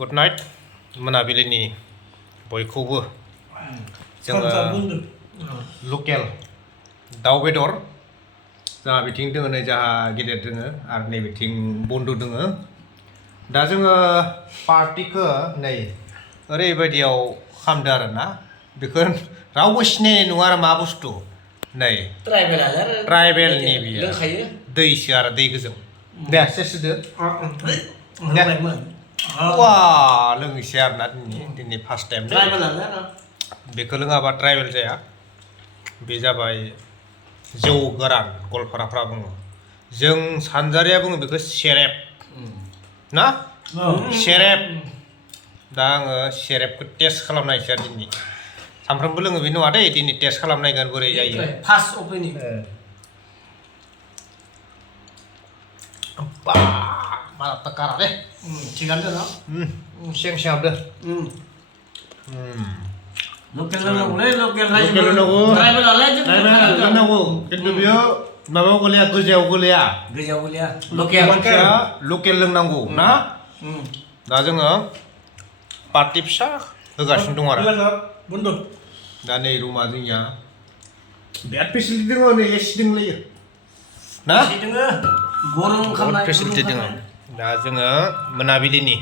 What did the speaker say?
good night मोनाबिलिनि बयखौबो जोङो लकेल दाउ बेदर जोंहा बिथिं दोङो नै जोंहा गेदेर दोङो आरो नै बिथिं बन्धु दोङो दा जोङो पार्टिखौ नै ओरैबायदियाव खालामदो आरो ना बेखौ रावबो सिनायनाय नङा आरो मा बुस्थु नै ट्राइबेलनि बियो दैसो आरो दै गोजों दे सेसदो वा लोंनोसै आरो ना दिनै फार्स्ट टाइम बेखौ लोङाबा ट्राइबेल जाया बे जाबाय जौ गोरान गलपाराफ्रा बुङो जों सानजारिया बुङो बेखौ सेरेब ना सेरेब दा आङो सेरेबखौ टेस्ट खालामनायसै आरो दिनै सानफ्रोमबो लोङो बे नङा दे दिनै टेस्ट खालामनायगोन बोरै जायो फार्स्ट अपेनिं बा माला तकारा दे थिगानो दङ सें सेंआबदो लकेल लोंनांगौलै लकेल लोंनांगौ लोंनांगौ खिन्थु बेयो माबायाव गोलैया गोजायाव गोलैया लकेल लोंनांगौ ना दा जोङो पार्टि फिसा होगासिनो दं आरो दा नै रुमा जोंनिया बिराद फेसिलिटि दङ नै एसि दंलायो ना गरम खालामनाय फेसिलिटि दङ दा जोङो मोनाबिलिनि